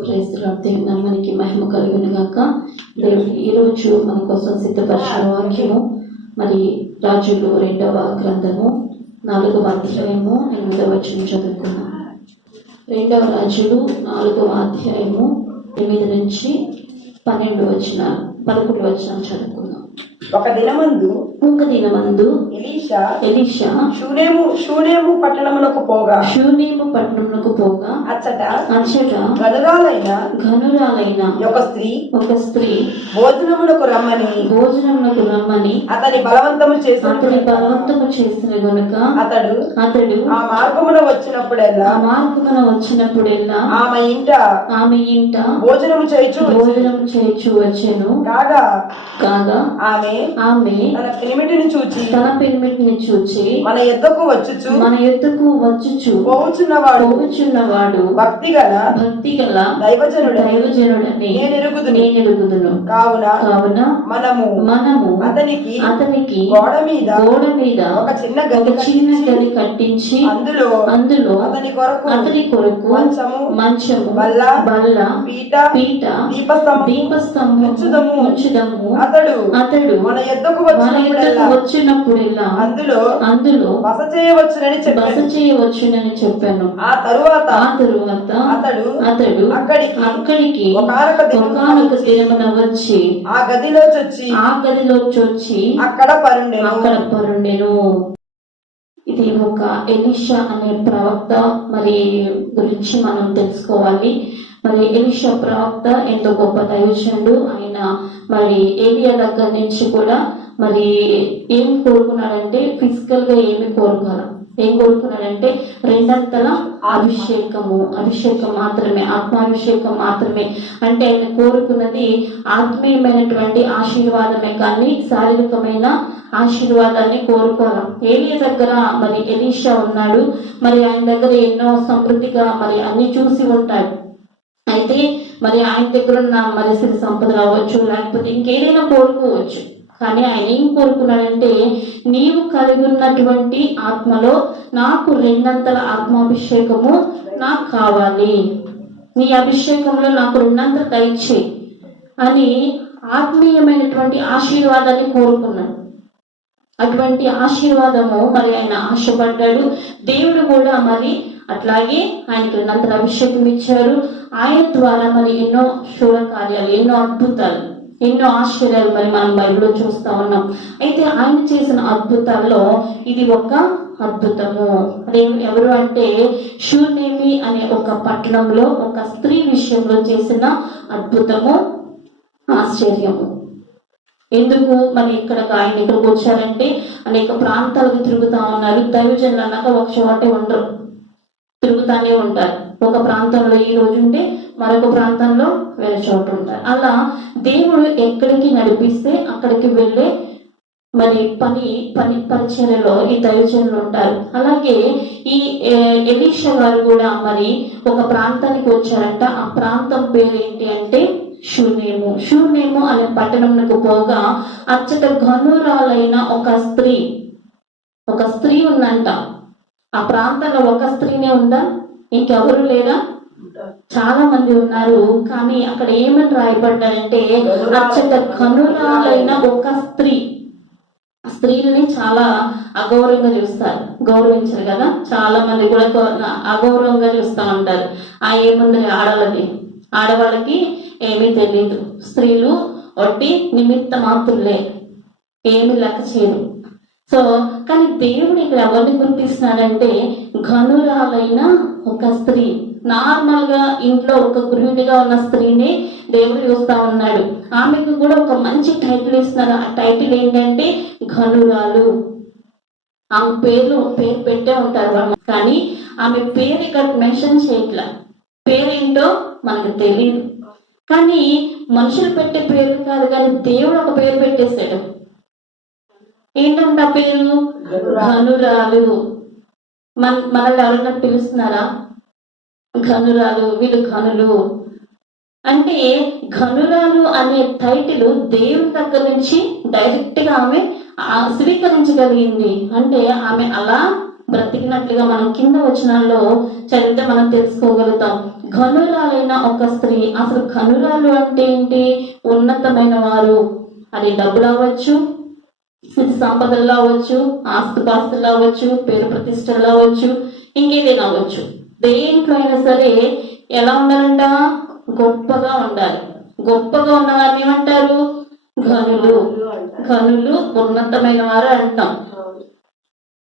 మనకి మహిమ కలుగును గాక. దేవుడు ఈరోజు మన కోసం సిద్ధపరిచిన వాక్యము మరి రాజులు 2వ గ్రంథము 4వ అధ్యాయము 8వ వచనం చదువుకున్నాం. 2వ రాజులు 4వ అధ్యాయము 8 నుంచి 12 వచనాలు 11 వచనం చదువుకున్నాం. ఒక దినమందు ఎలీషా షూనేము పట్టణములకు పోగా అచ్చట ఘనురాలైన ఒక స్త్రీ భోజనమునకు రమ్మని అతని బలవంతము చేసిన గనుక అతడు ఆ మార్గమున వచ్చినప్పుడెల్లా ఆమె ఇంట భోజనము చేయుచు వచ్చెను. కాగా ఆమె తన పెనిమిటిని చూచి మన యొద్దకు వచ్చుచు పోవుచున్నవాడు భక్తిగల దైవజనుడని నేనెరుగుదును. కావున మనము అతనికి గోడ మీద ఒక చిన్న గది కట్టించి అందులో అతని కొరకు మంచము బల్ల పీట దీపస్తంభం ఉంచుదము. అతడు మన యొద్దకు వచ్చినప్పుడెల్లా అందులో బస చేయవచ్చునని చెప్పాను. ఆ తరువాత అతడు అక్కడికి ఒకానొక దినమున వచ్చి ఆ గదిలో చొచ్చి అక్కడ పరుండెను. ఇది ఒక ఎలీషా అనే ప్రవక్త మరి గురించి మనం తెలుసుకోవాలి. మరి ఎలీషా ప్రవక్త ఎంతో గొప్ప దైవజనుడు. ఆయన మరి ఏలియా దగ్గర నుంచి కూడా మరి ఏం కోరుకున్నాడంటే ఫిజికల్ గా ఏం కోరుకున్నాడంటే 2 అభిషేకం మాత్రమే, ఆత్మాభిషేకం మాత్రమే. అంటే ఆయన కోరుకున్నది ఆత్మీయమైనటువంటి ఆశీర్వాదమే కానీ శారీరకమైన ఆశీర్వాదాన్ని కోరుకోవాలి. ఏలియా దగ్గర మరి ఎలీషా ఉన్నాడు. మరి ఆయన దగ్గర ఎన్నో సమృద్ధిగా మరి అన్ని చూసి ఉంటాడు. అయితే మరి ఆయన దగ్గర ఉన్న మరి సిరి సంపద రావచ్చు, లేకపోతే ఇంకేదైనా కోరుకోవచ్చు. కానీ ఆయన ఏం కోరుకున్నాడంటే నీవు కలిగి ఉన్నటువంటి ఆత్మలో నాకు 2 ఆత్మాభిషేకము నాకు కావాలి, నీ అభిషేకంలో నాకు 2 దయచేయి అని ఆత్మీయమైనటువంటి ఆశీర్వాదాన్ని కోరుకున్నాడు. అటువంటి ఆశీర్వాదము మరి ఆయన ఆశపడ్డాడు. దేవుడు కూడా మరి అట్లాగే ఆయనకి 2 అభిషేకం ఇచ్చారు. ఆయన ద్వారా మరి ఎన్నో శూల కార్యాలు, ఎన్నో అద్భుతాలు, ఎన్నో ఆశ్చర్యాలు మరి మనం బైబిల్లో చూస్తా ఉన్నాం. అయితే ఆయన చేసిన అద్భుతాల్లో ఇది ఒక అద్భుతము. అదే ఎవరు అంటే షూనేమి అనే ఒక పట్టణంలో ఒక స్త్రీ విషయంలో చేసిన అద్భుతము, ఆశ్చర్యము. ఎందుకు మరి ఇక్కడికి వచ్చారంటే అనేక ప్రాంతాలకు తిరుగుతా ఉన్నారు. దైవజనులు అన్నాక ఒక చోటే ఉండరు, తిరుగుతానే ఉంటారు. ఒక ప్రాంతంలో ఈ రోజు ఉంటే మరొక ప్రాంతంలో వేరే చోట ఉంటారు. అలా దేవుడు ఎక్కడికి నడిపిస్తే అక్కడికి వెళ్ళే మరి పని పరిచర్యలో ఈ దైవజనులు ఉంటారు. అలాగే ఈ ఎలీషా గారు కూడా మరి ఒక ప్రాంతానికి వచ్చారంట. ఆ ప్రాంతం పేరేంటి అంటే షూనేము అనే పట్టణంకు పోగా అచ్చట ఘనురాలైన ఒక స్త్రీ ఉందంట. ఆ ప్రాంతంలో ఒక స్త్రీనే ఉందా? ఇంకెవరు లేరా? చాలా మంది ఉన్నారు. కానీ అక్కడ ఏమని రాయబడ్డారంటే అచ్చట ఘనురాలైన ఒక స్త్రీలని చాలా అగౌరవంగా చూస్తారు, గౌరవించరు కదా. చాలా మంది కూడా అగౌరవంగా చూస్తూ ఉంటారు. ఏముంది ఆడవాళ్ళకి ఏమీ తెలియదు, స్త్రీలు ఒట్టి నిమిత్త మాత్రులే, ఏమి లెక్క చేయరు. సో కానీ దేవుడు ఇక్కడ ఎవరిని గుర్తిస్తున్నాడంటే ఘనురాలైన ఒక స్త్రీ. నార్మల్ గా ఇంట్లో ఒక గృహిణిగా ఉన్న స్త్రీని దేవుడు చూస్తా ఉన్నాడు. ఆమెకు కూడా ఒక మంచి టైటిల్ ఇస్తున్నారు. ఆ టైటిల్ ఏంటంటే ఘనురాలు. ఆమె పేరు పెట్టే ఉంటారు కానీ ఆమె పేరు ఇక్కడ మెన్షన్ చేయట్లా. పేరేంటో మనకు తెలియదు. కానీ మనుషులు పెట్టే పేరు కాదు, కానీ దేవుడు ఒక పేరు పెట్టేశాడు. ఏంటంటే ఆ పేరు ఘనురాలు. మనల్ని ఎవరైనా పిలుస్తున్నారా? ఘనురాలు, వీళ్ళు ఘనులు అంటే ఘనురాలు అనే టైటిల్ దేవుని దగ్గర నుంచి డైరెక్ట్ గా ఆమె స్వీకరించగలిగింది. అంటే ఆమె అలా బ్రతికినట్లుగా మనం కింద వచనాల్లో చదివితే మనం తెలుసుకోగలుగుతాం. ఘనురాలైన ఒక స్త్రీ, అసలు ఘనురాలు అంటే ఏంటి? ఉన్నతమైన వారు. అది డబ్బులు అవ్వచ్చు, సిరి సంపదలు అవ్వచ్చు, ఆస్తుపాస్తులు అవ్వచ్చు, పేరు ప్రతిష్టలు అవ్వచ్చు, ఇంకేదైనా అవ్వచ్చు. దేంట్లో అయినా సరే ఎలా ఉండాలంట? గొప్పగా ఉండాలి. గొప్పగా ఉన్న వారిని ఏమంటారు? ఘనులు. ఘనులు ఉన్నతమైన వారు అంటాం.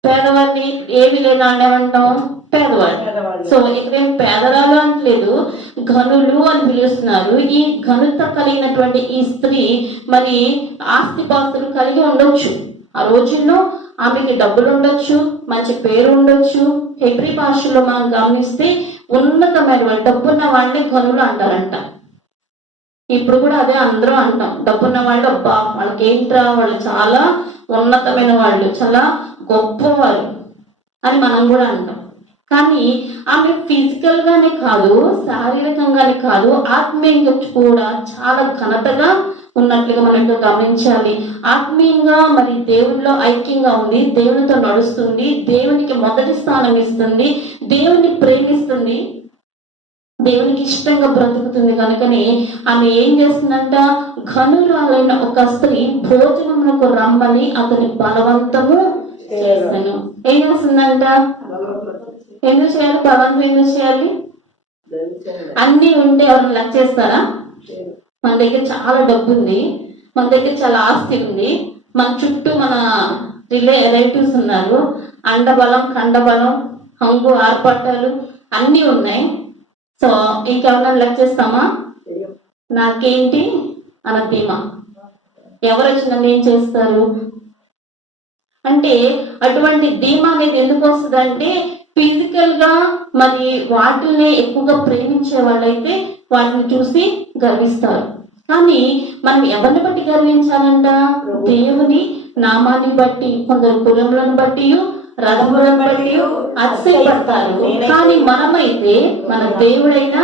పేదవారిని ఏమి లేదా అనేమంటాం? పేదవాడు. సో ఇక్కడేం పేదరాలు అంటలేదు, ఘనులు అని పిలుస్తున్నారు. ఈ ఘనత కలిగినటువంటి ఈ స్త్రీ మరి ఆస్తిపాస్తులు కలిగి ఉండొచ్చు. ఆ రోజుల్లో ఆమెకి డబ్బులు ఉండొచ్చు, మంచి పేరు ఉండొచ్చు. హెబ్రీ భాషలో మనం గమనిస్తే ఉన్నతమైన డబ్బున్న వాళ్ళని ఘనులు అంటారంట. ఇప్పుడు కూడా అదే అందరూ అంటాం, డబ్బున్న వాళ్ళు అబ్బా వాళ్ళకి ఏంట్రా, వాళ్ళు చాలా ఉన్నతమైన వాళ్ళు, చాలా గొప్పవారు అని మనం కూడా అంటాం. కానీ ఆమె ఫిజికల్ గానే కాదు, శారీరకంగానే కాదు, ఆత్మీయంగా కూడా చాలా ఘనతగా ఉన్నట్లుగా మనం గమనించాలి. ఆత్మీయంగా మరి దేవునిలో ఐక్యంగా ఉంది, దేవునితో నడుస్తుంది, దేవునికి మొదటి స్థానం ఇస్తుంది, దేవుని ప్రేమిస్తుంది, దేవునికి ఇష్టంగా బ్రతుకుతుంది. కనుకనే ఆమె ఏం చేస్తుందంట? ఘనురాలైన ఒక స్త్రీ భోజనమునకు రమ్మని అతని బలవంతము చేస్తాను. ఏం చేస్తుందంట? ఎందుకు చేయాలి? బలవంతం ఎందుకు చేయాలి? అన్ని ఉంటే ఎవరిని లెక్క చేస్తారా? మన దగ్గర చాలా డబ్బు ఉంది, మన దగ్గర చాలా ఆస్తి ఉంది, మన చుట్టూ మన రిలేటివ్స్ ఉన్నారు, అండబలం కండబలం హంగు ఆర్పాటాలు అన్నీ ఉన్నాయి. సో ఇంకెవరైనా లెక్క చేస్తామా? నాకేంటి అన్న ధీమా. ఎవరు వచ్చి నన్ను ఏం చేస్తారు అంటే, అటువంటి ధీమా అనేది ఎందుకు వస్తుంది అంటే, ఫిజికల్ గా మరి వాటిని ఎక్కువగా ప్రేమించే వాళ్ళైతే వాటిని చూసి గర్విస్తారు. కానీ మనం ఎవరిని బట్టి గర్వించాలంట? దేవుని నామాన్ని బట్టి, కొందరు కులములను బట్టి, రథములను బట్టి అతిశయపడతారు. కానీ మనమైతే మన దేవుడైన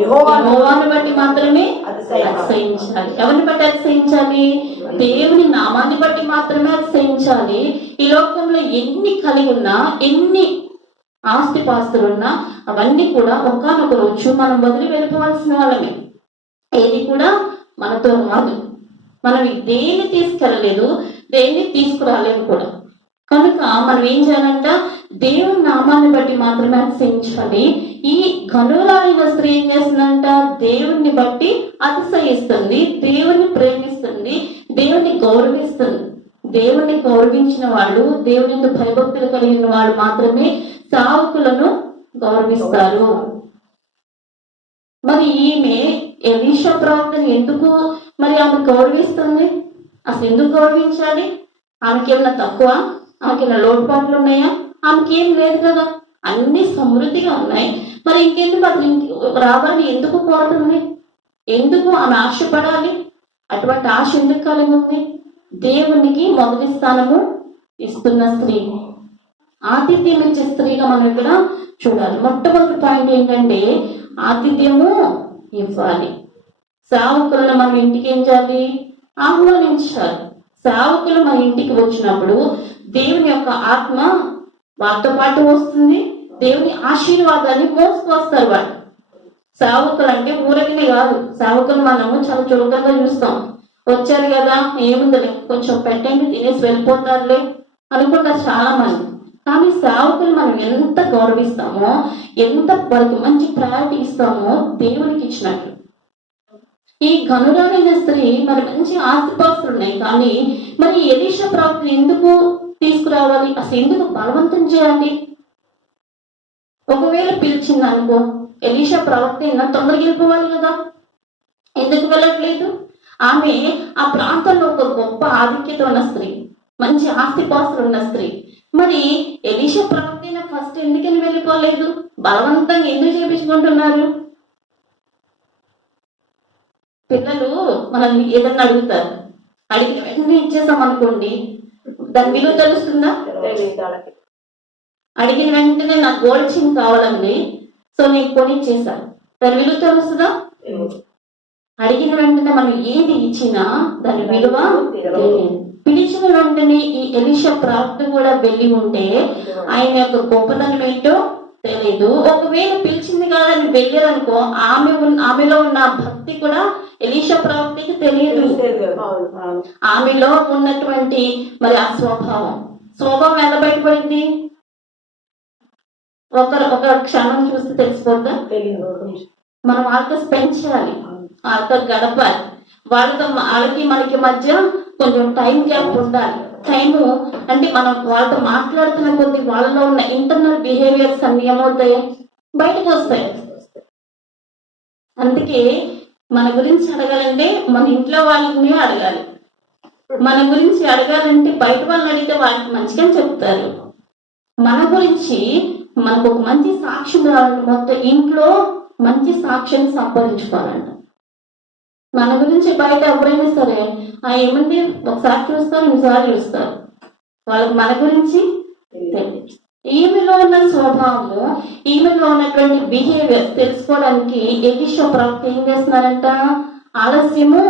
యెహోవాను బట్టి మాత్రమే అతిశయించాలి. ఎవరిని బట్టి అతిశయించాలి? దేవుని నామాన్ని బట్టి మాత్రమే అతిశయించాలి. ఈ లోకంలో ఎన్ని కలిగి ఉన్నా, ఎన్ని ఆస్తిపాస్తులున్నా అవన్నీ కూడా ఒకానొక రోజు మనం వదిలి వెళ్ళిపోవాల్సిన వాళ్ళమే. ఏది కూడా మనతో రాదు. మనం దేన్ని తీసుకెళ్ళలేదు, దేన్ని తీసుకురాలేము కూడా. కనుక మనం ఏం చేయాలంట? దేవుని నామాన్ని బట్టి మాత్రమే అతిశయించాలి. ఈ ఘనురాలైన స్త్రీ ఏం చేస్తుందంట? దేవుణ్ణి బట్టి అతిశయిస్తుంది, దేవుని ప్రేమిస్తుంది, దేవుని గౌరవిస్తుంది. దేవుని గౌరవించిన వాళ్ళు, దేవుని భయభక్తులు కలిగిన వాళ్ళు మాత్రమే సేవకులను గౌరవిస్తారు. మరి ఈమె ఎలీషా ప్రవక్తని ఎందుకు మరి ఆమె గౌరవిస్తుంది? అసలు ఎందుకు గౌరవించాలి? ఆమెకి ఏమైనా తక్కువ? ఆమెకి ఏమైనా లోటుపాట్లు ఉన్నాయా? ఆమెకి ఏం లేదు కదా, అన్ని సమృద్ధిగా ఉన్నాయి. మరి ఇంకెందుకు అతను రావాలని ఎందుకు కోరుతుంది? ఎందుకు ఆమె ఆశపడాలి? అటువంటి ఆశ ఎందుకు కలిగి ఉంది? దేవునికి మొదటి స్థానము ఇస్తున్న స్త్రీ, ఆతిథ్యం ఇచ్చే స్త్రీగా మనం ఇక్కడ చూడాలి. మొట్టమొదటి పాయింట్ ఏంటంటే ఆతిథ్యము ఇవ్వాలి. సేవకులను మన ఇంటికి ఏం చేయాలి? ఆహ్వానించాలి. సేవకులు మన ఇంటికి వచ్చినప్పుడు దేవుని యొక్క ఆత్మ వారితో పాటు వస్తుంది, దేవుని ఆశీర్వాదాన్ని మోసుకొస్తారు వాళ్ళు. సేవకులు అంటే ఊరగినే కాదు. సేవకులు మనము చాలా చులకనగా చూస్తాం. వచ్చారు కదా, ఏముందిలే కొంచెం పెట్టండి తినేసి వెళ్ళిపోతారులే అనుకుంటారు చాలా మంది. కానీ సేవకులు మనం ఎంత గౌరవిస్తామో, ఎంత వాళ్ళకి మంచి ప్రయారిటీ ఇస్తామో దేవునికి ఇచ్చినట్లు. ఈ ఘనురాలైన స్త్రీ మరి మంచి ఆస్తిపాస్తులు ఉన్నాయి, కానీ మరి ఎలీషా ప్రవక్తని ఎందుకు తీసుకురావాలి? అసలు ఎందుకు బలవంతం చేయాలి? ఒకవేళ పిలిచింది అనుకో, ఎలీషా ప్రవక్త అయినా తొందరగా వెళ్ళిపోవాలి కదా, ఎందుకు వెళ్ళట్లేదు? ఆమె ఆ ప్రాంతంలో ఒక గొప్ప ఆధిక్యత ఉన్న స్త్రీ, మంచి ఆస్తిపాస్తులు ఉన్న స్త్రీ. మరి ఎలీషా ప్రవక్త అయినా ఫస్ట్ ఎందుకని వెళ్ళిపోలేదు? బలవంతంగా ఎందుకు చేపించుకుంటున్నారు? పిల్లలు మనల్ని ఏదన్నా అడుగుతారు, అడిగిన వెంటనే ఇచ్చేసాం అనుకోండి, దాని విలువ తెలుస్తుందా? అడిగిన వెంటనే నాకు గోల్డ్ చైన్ కావాలండి, సో నేను కొనిచ్చేసాను, దాని విలువ తెలుస్తుందా? అడిగిన వెంటనే మనం ఏది ఇచ్చినా దాని విలువ తెలియదు. పిలిచిన వెంటనే ఈ ఎలీషా ప్రవక్త కూడా వెళ్ళి ఉంటే ఆయన యొక్క గొప్పతనం ఏంటో తెలియదు. ఒకవేళ పిలిచింది కాదని వెళ్ళారనుకో, ఆమెలో ఉన్న భక్తి కూడా ఎలీషా ప్రవక్తకి తెలియదు. ఆమెలో ఉన్నటువంటి మరి ఆ స్వభావం ఎలా బయటపడింది? ఒక క్షణం చూస్తే తెలిసిపోద్దా? మనం వాళ్ళతో స్పెండ్ చేయాలి, వాళ్ళతో గడపాలి, వాళ్ళకి మనకి మధ్య కొంచెం టైం గ్యాప్ ఉండాలి. టైము అంటే మనం వాళ్ళతో మాట్లాడుతున్న కొద్ది వాళ్ళలో ఉన్న ఇంటర్నల్ బిహేవియర్స్ అన్ని ఏమవుతాయి, బయటకు వస్తాయి. అందుకే మన గురించి అడగాలంటే మన ఇంట్లో వాళ్ళని అడగాలి. మన గురించి అడగాలంటే బయట వాళ్ళని అడిగితే వాళ్ళకి మంచిగా చెప్తారు. మన గురించి మనకు ఒక మంచి సాక్ష్యం రావాలంటే మొత్తం ఇంట్లో మంచి సాక్ష్యాన్ని సంపాదించుకోవాలంట. మన గురించి బయట ఎవరైనా సరే ఏమంటే ఒకసారి చూస్తారు, ఇంకోసారి చూస్తారు, వాళ్ళకి మన గురించి తెలియదు. ఈమెలో ఉన్న స్వభావము, ఈమెలో ఉన్నటువంటి బిహేవియర్ తెలుసుకోవడానికి ఎలీషా ప్రవక్త ఏం చేస్తున్నారంట? ఆలస్యము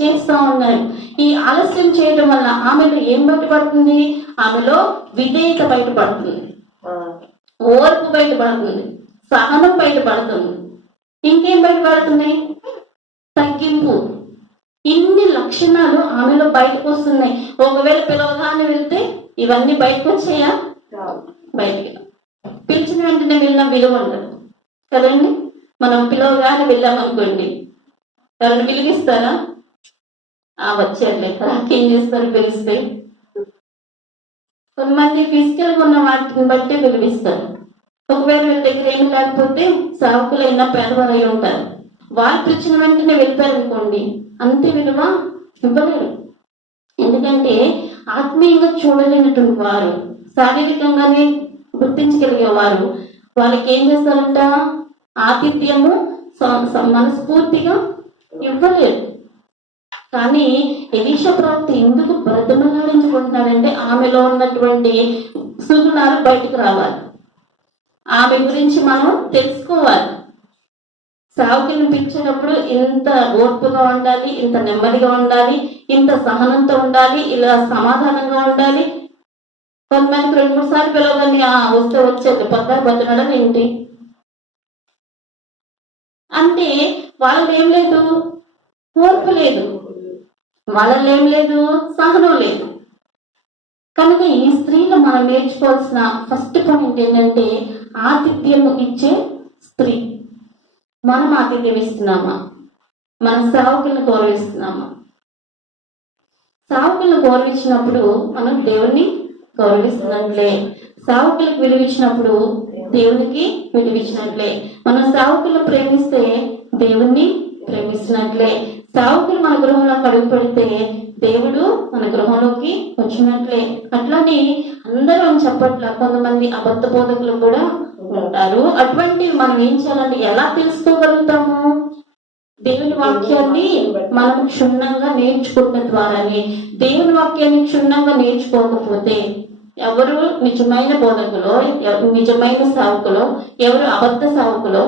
చేస్తా ఉన్నారు. ఈ ఆలస్యం చేయడం వల్ల ఆమెలో ఏం బయటపడుతుంది? ఆమెలో విధేయత బయటపడుతుంది, ఓర్పు బయటపడుతుంది, సహనం బయటపడుతుంది, ఇంకేం బయటపడుతుంది? తగ్గింపు. ఇన్ని లక్షణాలు ఆమెలో బయటకు వస్తున్నాయి. ఒకవేళ పిలవగానే వెళ్తే ఇవన్నీ బయటకు వచ్చాయా? బయటికి. పిలిచిన వెంటనే వెళ్ళిన విలువ ఉండదు కదండి. మనం పిలవగానే వెళ్ళామనుకోండి, ఎవరిని పిలిపిస్తారా? వచ్చారులే, రాకేం చేస్తారు పిలిస్తే? కొంతమంది ఫిజికల్ గా ఉన్న వాటిని బట్టి పిలిపిస్తారు. ఒకవేళ వీళ్ళ దగ్గర ఏమి లేకపోతే సాకులైనా పేదవారు అయి ఉంటారు, వాళ్ళు పిలిచిన వెంటనే వెళ్ళిపోయారనుకోండి, అంతే విలువ ఇవ్వలేరు. ఎందుకంటే ఆత్మీయంగా చూడలేనటువంటి వారు, శారీరకంగానే గుర్తించగలిగేవారు, వాళ్ళకి ఏం చేస్తారంట? ఆతిథ్యము మనస్ఫూర్తిగా ఇవ్వలేరు. కానీ ఎలీషా ప్రవక్త ఎందుకు బ్రతిమలాడించుకుంటున్నాడంటే ఆమెలో ఉన్నటువంటి సుగుణాలు బయటకు రావాలి, ఆమె గురించి మనం తెలుసుకోవాలి. సేవకులను పిలిచేటప్పుడు ఇంత ఓర్పుగా ఉండాలి, ఇంత నెమ్మదిగా ఉండాలి, ఇంత సహనంతో ఉండాలి, ఇలా సమాధానంగా ఉండాలి. కొంతమందికి 2-3 సార్లు పిలవగానే వస్తే వచ్చేది బతున్నాడని ఏంటి అంటే వాళ్ళలో ఏం లేదు, ఓర్పు లేదు, వాళ్ళలో ఏం లేదు, సహనం లేదు. కనుక ఈ స్త్రీలో మనం నేర్చుకోవాల్సిన ఫస్ట్ పాయింట్ ఏంటంటే ఆతిథ్యము ఇచ్చే స్త్రీ. మనం ఆతిథ్యం ఇస్తున్నామా? మన సేవకులను గౌరవిస్తున్నామా? సేవకులను గౌరవించినప్పుడు మనం దేవుణ్ణి గౌరవిస్తున్నట్లే, సేవకులకు విలువిచ్చినప్పుడు దేవునికి విలువిచ్చినట్లే. మనం సేవకులను ప్రేమిస్తే దేవుణ్ణి ప్రేమిస్తున్నట్లే. సేవకులు మన గృహంలో అడుగు పెడితే దేవుడు మన గృహంలోకి వచ్చినట్లే. అట్లానే అందరూ చెప్పట్ల, కొంతమంది అబద్ధ బోధకులు కూడా ఉంటారు. అటువంటివి మనం ఏం చేయాలంటే ఎలా తెలుసుకోగలుగుతాము? దేవుని వాక్యాన్ని మనం క్షుణ్ణంగా నేర్చుకున్న ద్వారానే. దేవుని వాక్యాన్ని క్షుణ్ణంగా నేర్చుకోకపోతే ఎవరు నిజమైన బోధకులో, నిజమైన సేవకులో, ఎవరు అబద్ధ సేవకులో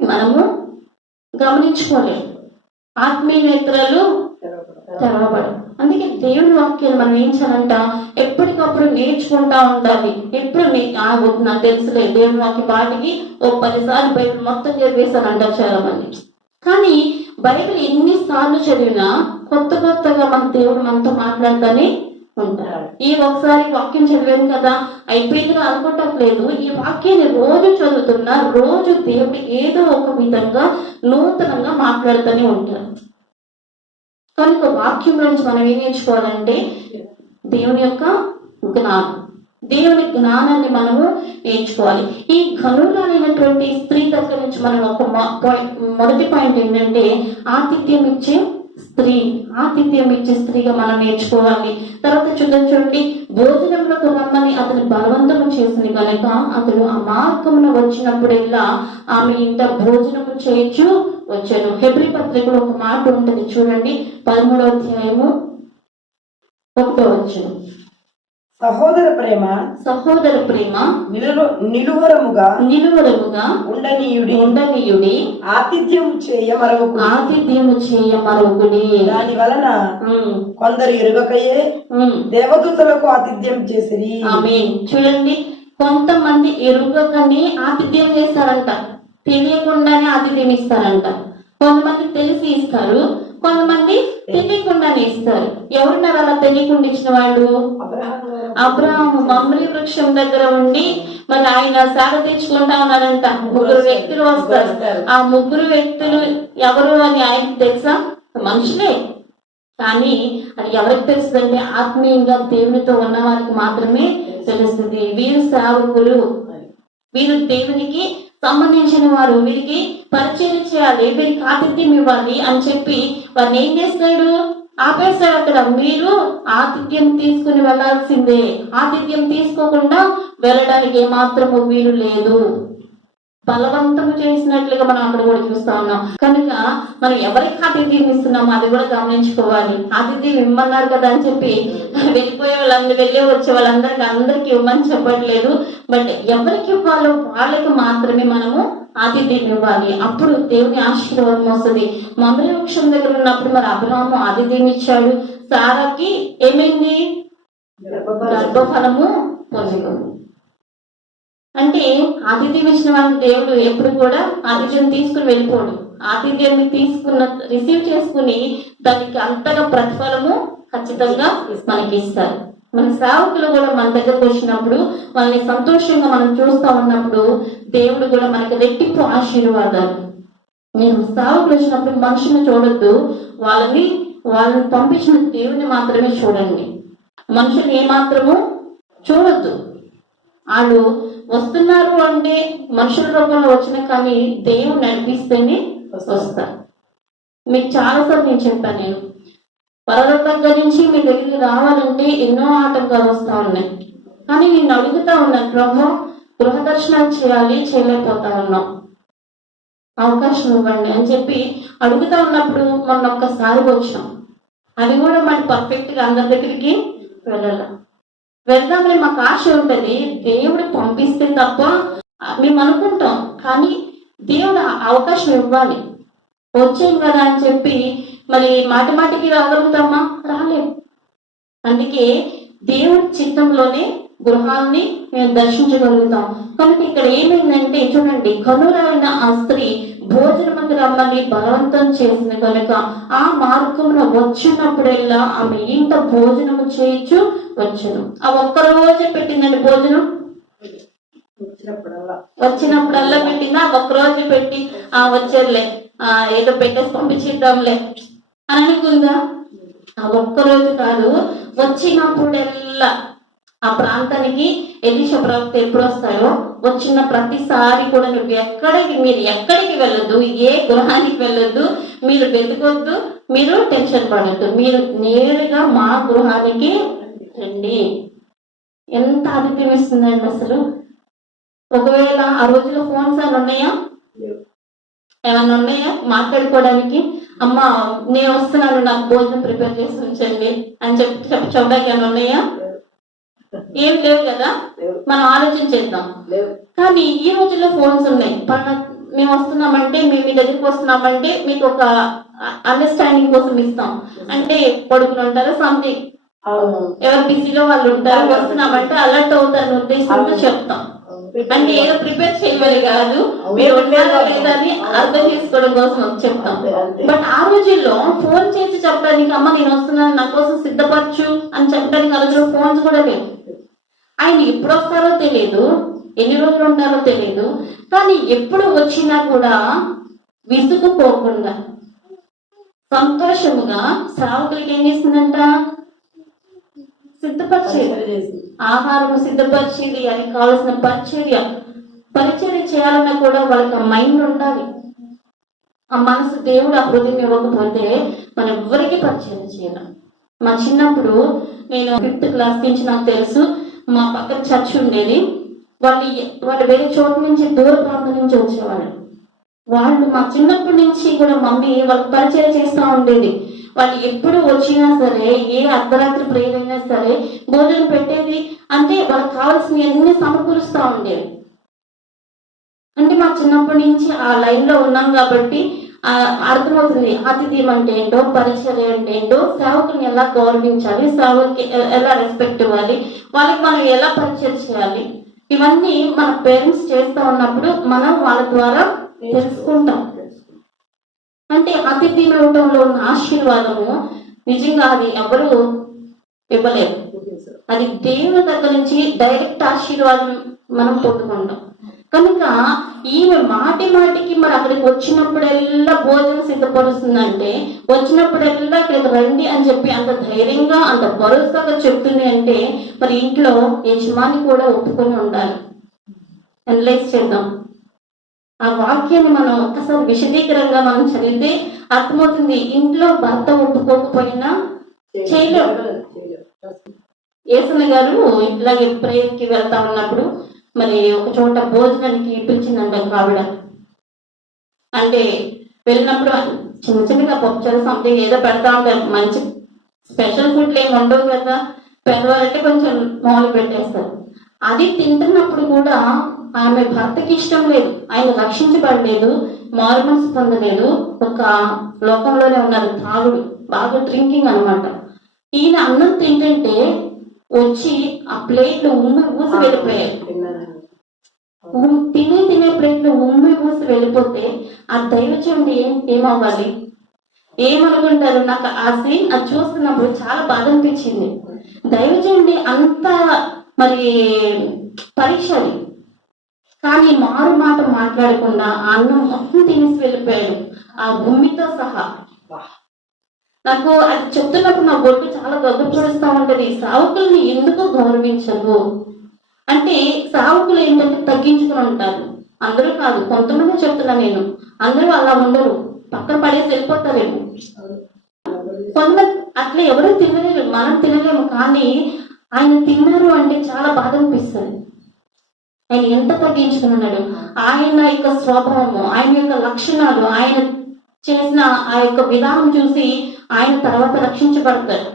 మనము గమనించుకోలేము. ఆత్మీయ నేత్రాలు తెరవబడు. అందుకే దేవుని వాక్యాన్ని మనం ఏం చేయాలంట? ఎప్పటికప్పుడు నేర్చుకుంటా ఉండాలి. ఎప్పుడు నాకు తెలుసులే దేవుని వాక్య పాటికి 10 సార్లు బైబిల్ మొత్తం చదివేశానంటారు చాలా మంది. కానీ బైబిల్ ఎన్నిసార్లు చదివినా కొత్తగా మన దేవుడు మనతో మాట్లాడుతూనే ఉంటారు. ఈ ఒకసారి వాక్యం చదివాను కదా అయిపోయింది అనుకోవట్లేదు. ఈ వాక్యాన్ని రోజు చదువుతున్నా, రోజు దేవుడు ఏదో ఒక విధంగా నూతనంగా మాట్లాడుతూనే ఉంటారు. కనుక వాక్యం నుంచి మనం ఏం నేర్చుకోవాలంటే దేవుని యొక్క జ్ఞానం, దేవుని జ్ఞానాన్ని మనము నేర్చుకోవాలి. ఈ ఘనురాలైనటువంటి స్త్రీ దగ్గర నుంచి మనం ఒక మొదటి పాయింట్ ఏంటంటే ఆతిథ్యం ఇచ్చే స్త్రీ, ఆతిథ్యం ఇచ్చే స్త్రీగా మనం నేర్చుకోవాలి. తర్వాత చూడండి, భోజనంలోకి రమ్మని అతని బలవంతము చేసింది కనుక అతడు ఆ మార్గమున వచ్చినప్పుడెల్లా ఆమె ఇంట భోజనము చేయొచ్చు వచ్చాను. హెబ్రీ పత్రికలో ఒక మాట ఉంటుంది చూడండి, 13వ అధ్యాయము 1వ వచనం. సహోదర ప్రేమ నిలువరముగా ఉండనీయుడి ఆతిథ్యము చేయ మరొకటి దాని వలన కొందరు ఎరుగకయే దేవదూతలకు ఆతిథ్యం చేసిరి. ఆమేన్. చూడండి, కొంతమంది ఎరుగకని ఆతిథ్యం చేస్తారంట, తెలియకుండానే ఆతిథ్యం ఇస్తారంట. కొంతమంది తెలిసి ఇస్తారు, కొంతమంది తెలియకుండానే ఇస్తారు. ఎవరున్నారు అలా తెలియకుండా ఇచ్చిన వాళ్ళు? అబ్రహాము మమ్రీ వృక్షం దగ్గర ఉండి మరి ఆయన సాగ తెచ్చుకుంటా ఉన్నారంట. 3 వ్యక్తులు వస్తారు. ఆ 3 వ్యక్తులు ఎవరు అని ఆయనకి తెలుసా? మనుషులే. కానీ అది ఎవరికి తెలుస్తుందంటే ఆత్మీయంగా దేవునితో ఉన్న వారికి మాత్రమే తెలుస్తుంది. వీరు సేవకులు, వీరు దేవునికి సంబంధించిన వారు, వీరికి పరిచయం చేయాలి, వీరికి ఆతిథ్యం ఇవ్వాలి అని చెప్పి వారిని ఏం చేస్తాడు? ఆపేస్తాడు అక్కడ. మీరు ఆతిథ్యం తీసుకుని వెళ్లాల్సిందే, ఆతిథ్యం తీసుకోకుండా వెళ్ళడానికి ఏమాత్రము వీలు లేదు. బలవంతం చేసినట్లుగా మనం అక్కడ కూడా చూస్తా ఉన్నాం. కనుక మనం ఎవరికి ఆతిథ్యం ఇస్తున్నామో అది కూడా గమనించుకోవాలి. ఆతిథ్యం ఇమ్మన్నారు కదా అని చెప్పి వెళ్ళిపోయే వాళ్ళందరూ, వెళ్ళి వచ్చే అందరికి ఇవ్వమని చెప్పట్లేదు. బట్ ఎవరికి ఇవ్వాలో వాళ్ళకి మాత్రమే మనము ఆతిథ్యం ఇవ్వాలి. అప్పుడు దేవుని ఆశీర్వాదం వస్తుంది. మమ్రీ వృక్షం దగ్గర ఉన్నప్పుడు మరి అబ్రహాము ఆతిథ్యం ఇచ్చాడు. సారాకి ఏమైంది? గర్భఫలము పొందుకుంది. అంటే ఆతిథ్యం ఇచ్చిన వాళ్ళని దేవుడు ఎప్పుడు కూడా ఆతిథ్యం తీసుకుని వెళ్ళిపోడు. ఆతిథ్యాన్ని రిసీవ్ చేసుకుని దానికి అంతగా ప్రతిఫలము ఖచ్చితంగా మనకి ఇస్తారు. మన సేవకులు కూడా మన దగ్గరకు వచ్చినప్పుడు వాళ్ళని సంతోషంగా మనం చూస్తూ ఉన్నప్పుడు దేవుడు కూడా మనకి రెట్టింపు ఆశీర్వాదాలు. నేను సేవకులు వచ్చినప్పుడు మనుషుని చూడొద్దు, వాళ్ళని పంపించిన దేవుని మాత్రమే చూడండి. మనుషుల్ని ఏమాత్రము చూడొద్దు. వాళ్ళు వస్తున్నారు అంటే మనుషుల రూపంలో వచ్చిన, కానీ దేవుడు నడిపిస్తేనే వస్తారు. మీకు చాలాసార్లు నేను చెప్పాను, నేను పరలోకం దగ్గర నుంచి మీ దగ్గరికి రావాలంటే ఎన్నో ఆటంకాలు వస్తూ ఉన్నాయి. కానీ నేను అడుగుతా ఉన్నాను, ప్రభు గృహ దర్శనాలు చేయాలి, చేయలేకపోతా ఉన్నాం, అవకాశం ఇవ్వండి అని చెప్పి అడుగుతా ఉన్నప్పుడు మొన్న ఒక్కసారి వచ్చాం. అది కూడా మనకి పర్ఫెక్ట్ గా అందరి దగ్గరికి వెళ్దామని మాకు ఆశ ఉంటుంది. దేవుడు పంపిస్తే తప్ప మేము అనుకుంటాం, కానీ దేవుడు అవకాశం ఇవ్వాలి. వచ్చాం కదా అని చెప్పి మరి మాటికి రాగలుగుతామా? రాలేము. అందుకే దేవుడి చిత్తంలోనే గృహాన్ని మేము దర్శించగలుగుతాం. కనుక ఇక్కడ ఏమైందంటే చూడండి, కనురైన ఆ స్త్రీ భోజనమందు రమ్మని బలవంతం చేసింది కనుక ఆ మార్గమున వచ్చినప్పుడల్లా ఆమె ఇంత భోజనము చేయొచ్చు వచ్చును. ఆ ఒక్కరోజే పెట్టిందండి భోజనం, వచ్చినప్పుడల్లా పెట్టిందా? ఒక్కరోజు పెట్టి వచ్చేర్లే ఏదో పెట్టేసి పంపించేద్దాంలే అని అనుకుందా? ఆ ఒక్కరోజు కాదు, వచ్చినప్పుడల్లా ఆ ప్రాంతానికి ఎలీషా ప్రవక్త ఎప్పుడు వస్తారో వచ్చిన ప్రతిసారి కూడా మీరు ఎక్కడికి వెళ్ళొద్దు, ఏ గృహానికి వెళ్ళొద్దు, మీరు వెతుకొద్దు, మీరు టెన్షన్ పడద్దు, మీరు నేరుగా మా గృహానికి రండి. ఎంత ఆతిథ్యం ఇస్తుందండి అసలు. ఒకవేళ ఆ రోజులో ఫోన్స్ అని ఉన్నాయా? ఏమన్నా ఉన్నాయా మాట్లాడుకోవడానికి? అమ్మ నేను వస్తున్నాను, నాకు భోజనం ప్రిపేర్ చేసి ఉంచండి అని చెప్పడానికి ఏమన్నా ఉన్నాయా? ఏం లేవు కదా. మనం ఆలోచించేద్దాం. కానీ ఈ రోజుల్లో ఫోన్స్ ఉన్నాయి. మేము వస్తున్నామంటే, మేము మీ దగ్గరికి వస్తున్నామంటే మీకు ఒక అండర్స్టాండింగ్ కోసం ఇస్తాం. అంటే కొడుకులు ఉంటారు, సంథింగ్ ఎవరు బిజీలో వాళ్ళు ఉంటారు, వస్తున్నామంటే అలర్ట్ అవుతారు ఉద్దేశంతో చెప్తాం. అంటే ఏదో ప్రిపేర్ చేయమని కాదు, మీరు ఉన్నారా లేదా అని అర్థం చేసుకోవడం కోసం చెప్తాం. బట్ ఆ రోజుల్లో ఫోన్ చేసి చెప్పడానికి, అమ్మ నేను వస్తున్నాను, నా కోసం సిద్ధపరచు అని చెప్పడానికి ఆ రోజుల్లో ఫోన్స్ కూడా లేవు. ఆయన ఎప్పుడు వస్తారో తెలియదు, ఎన్ని రోజులు ఉంటారో తెలియదు, కానీ ఎప్పుడు వచ్చినా కూడా విసుగుపోకుండా సంతోషముగా శ్రావకులకి ఏం చేస్తుందంట? సిద్ధపరిచేది, ఆహారం సిద్ధపరిచేది, అని కావాల్సిన పరిచర్య చేయాలన్నా కూడా వాళ్ళకి ఆ మైండ్ ఉండాలి, ఆ మనసు. దేవుడు ఆ హృదయం ఇవ్వకపోతే మనం ఎవ్వరికి పరిచయం చేయాలి. మా చిన్నప్పుడు నేను 5th క్లాస్ నుంచి నాకు తెలుసు, మా పక్కన చర్చ్ ఉండేది. వాళ్ళు వేరే చోటు నుంచి, దూర ప్రాంతం నుంచి వచ్చేవాళ్ళు. వాళ్ళు మా చిన్నప్పటి నుంచి కూడా మమ్మీ వాళ్ళకి పరిచయం చేస్తూ ఉండేది. వాళ్ళు ఎప్పుడు వచ్చినా సరే, ఏ అర్ధరాత్రి ప్రేయర్ అయినా సరే భోజనం పెట్టేది. అంటే వాళ్ళకి కావాల్సిన అన్ని సమకూరుస్తూ ఉండేవి. అంటే మా చిన్నప్పటి నుంచి ఆ లైన్ లో ఉన్నాం కాబట్టి అర్థమవుతుంది ఆతిథ్యం అంటే ఏంటో, పరిచర్య అంటే ఏంటో, సేవకుని ఎలా గౌరవించాలి, సేవకుకి ఎలా రెస్పెక్ట్ ఇవ్వాలి, వాళ్ళకి మనం ఎలా పరిచయం చేయాలి, ఇవన్నీ మన పేరెంట్స్ చేస్తూ ఉన్నప్పుడు మనం వాళ్ళ ద్వారా తెలుసుకుంటాం. అంటే ఆతిథ్యం ఇవ్వడంలో ఉన్న ఆశీర్వాదము నిజంగా అది ఎవరు ఇవ్వలేరు. అది దేవుని దగ్గర నుంచి డైరెక్ట్ ఆశీర్వాదం మనం పొందుకుంటాం. కనుక ఈమె మాటి మాటికి మరి అక్కడికి వచ్చినప్పుడల్లా భోజనం సిద్ధపరుస్తుందంటే, వచ్చినప్పుడల్లా ఇక్కడికి రండి అని చెప్పి అంత ధైర్యంగా అంత భరోసాగా చెప్తుంది అంటే మరి ఇంట్లో యజమాని కూడా ఒప్పుకొని ఉండాలి. అనలైజ్ చేద్దాం. ఆ వాక్యాన్ని మనం ఒక్కసారి విశదీకరంగా మనం చదివితే అర్థమవుతుంది. ఇంట్లో భర్త ఒప్పుకోకపోయినా చేయలేవు. యేసన్న గారు ఇట్లాగే ప్రేయర్కి వెళ్తా ఉన్నప్పుడు మరి ఒక చోట భోజనానికి పిలిచిందంట ఆవిడ. అంటే వెళ్ళినప్పుడు చిన్న చిన్నగా పప్పుచారు సంథింగ్ ఏదో పెడతా ఉంటారు. మంచి స్పెషల్ ఫుడ్లు ఏమి ఉండవు కదా, పెద్దవాళ్ళంటే కొంచెం మామూలు పెట్టేస్తారు. అది తింటున్నప్పుడు కూడా ఆమె భర్తకి ఇష్టం లేదు, ఆయన రక్షించబడలేదు, మారు మనసు పొందలేదు, ఒక లోకంలోనే ఉన్నారు, తాగుడు, బాగా డ్రింకింగ్ అనమాట. ఈయన అన్నం తింటుంటే వచ్చి ఆ ప్లేట్లు ఉమ్మి ఊసి వెళ్ళిపోయాయి. తినే ప్లేట్లు ఉమ్మి ఊసి వెళ్ళిపోతే ఆ దైవచండి ఏమవ్వాలి, ఏమనుకుంటారు? నాకు ఆ సీన్ అది చూస్తున్నప్పుడు చాలా బాధ అనిపించింది. దైవచండి అంత మరి పరీక్ష అది, కానీ మారు మాట మాట్లాడకుండా ఆ అన్నం మొత్తం తినేసి వెళ్ళిపోయాడు, ఆ భూమితో సహా. నాకు అది చెప్తున్నప్పుడు నా ఒడ్డు చాలా గొప్ప పొడుస్తూ ఉంటది. సావుకుల్ని ఎందుకు గౌరవించరు అంటే, సావుకులు ఏంటంటే తగ్గించుకుని ఉంటారు. అందరూ కాదు, కొంతమంది చెప్తున్నా నేను, అందరూ అలా ఉండరు, పక్కన పడేసి వెళ్ళిపోతారేమో. కొంతమంది అట్లా ఎవరు తినలేరు, మనం తినలేము, కానీ ఆయన తిన్నారు అంటే చాలా బాధ అనిపిస్తుంది. ఆయన ఎంత తగ్గించుకుని ఉన్నాడు, ఆయన యొక్క స్వభావము, ఆయన యొక్క లక్షణాలు, ఆయన చేసిన ఆ యొక్క విధానం చూసి ఆయన తర్వాత రక్షించబడతాడు.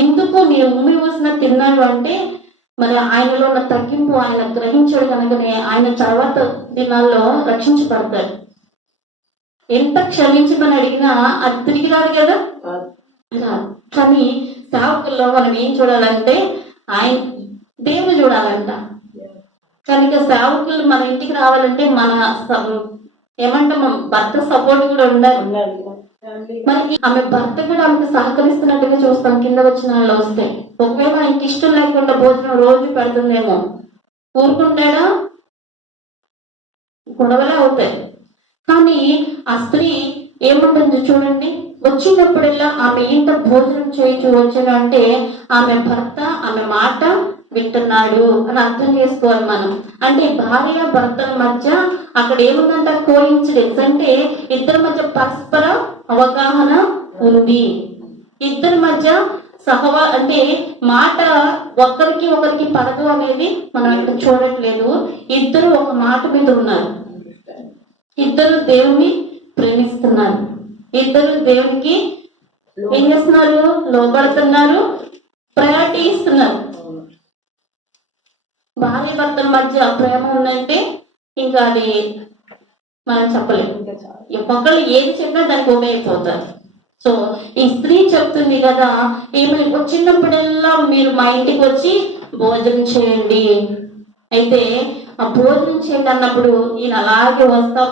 ఎందుకు మీరు ఉమ్మి ఊసిన తిన్నారు అంటే మరి ఆయనలో ఉన్న తగ్గింపు ఆయన గ్రహించాడు కనుకనే ఆయన తర్వాత దినాల్లో రక్షించబడతాడు. ఎంత క్షమించమని అడిగినా అది తిరిగి రాదు కదా. కానీ సేవకుల్లో మనం ఏం చూడాలంటే ఆయన దేవుడు చూడాలంట. కనుక సేవకులు మన ఇంటికి రావాలంటే మన ఏమంటే మన భర్త సపోర్ట్ కూడా ఉండాలి. మరి ఆమె భర్త కూడా ఆమెకు సహకరిస్తున్నట్టుగా చూస్తాం. కింద వచ్చిన వాళ్ళు వస్తే ఒకవేళ ఆయనకి ఇష్టం లేకుండా భోజనం రోజు పెడుతుందేమో, ఊరుకుంటాడా? గొడవలే అవుతాయి. కానీ ఆ స్త్రీ ఏముంటుంది చూడండి, వచ్చినప్పుడల్లా ఆమె ఇంట భోజనం చేయించు వచ్చాడు అంటే ఆమె భర్త ఆమె మాట వింటున్నాడు అని అర్థం చేసుకోవాలి మనం. అంటే భార్య భర్తల మధ్య అక్కడ ఏముందంట, కోయిన్సిడెన్స్ అంటే ఇద్దరి మధ్య పరస్పర అవగాహన ఉంది. ఇద్దరి మధ్య అంటే మాట ఒకరికి ఒకరికి పడదు అనేది మనం ఇక్కడ చూడట్లేదు. ఇద్దరు ఒక మాట మీద ఉన్నారు, ఇద్దరు దేవుని ప్రేమిస్తున్నారు, ఇద్దరు దేవునికి ఏం చేస్తున్నారు, లోబడుతున్నారు, ప్రయారిటీ ఇస్తున్నారు. భార్య భర్తల మధ్య ప్రేమ ఉందంటే ఇంకా అది మనం చెప్పలేము. ఒకళ్ళు ఏది చెప్పినా దానికి ఉపయోగపోతారు. సో ఈ స్త్రీ చెప్తుంది కదా, ఏమని వచ్చినప్పుడల్లా మీరు మా ఇంటికి వచ్చి భోజనం చేయండి. అయితే ఆ భోజనం చేయండి అన్నప్పుడు ఈయన అలాగే వస్తా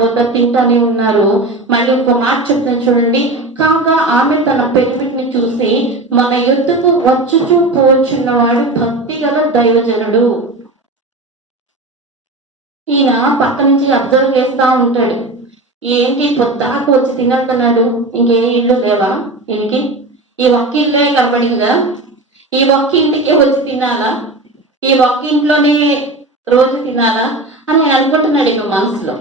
పోతా తింటానే ఉన్నారు. మళ్ళీ ఇంకో మాట చెప్తాను చూడండి, కాగా ఆమె తన పెనిమిటిని చూసి మన యుద్ధకు వచ్చుచూ పోచున్నవాడు భక్తి గల దైవజనుడు. ఈయన పక్క నుంచి అబ్జర్వ్ చేస్తా ఉంటాడు. ఏంటి పొద్దాకు వచ్చి తినంటున్నాడు, ఇంకే ఇల్లు లేవా ఈయనకి? ఈ ఒక్క ఇల్లే కనబడిందా? ఈ ఒక్క ఇంటికే వచ్చి తినాలా? ఈ ఒక్క ఇంట్లోనే రోజు తినాలా అని అనుకుంటున్నాడు ఈయన మనసులో.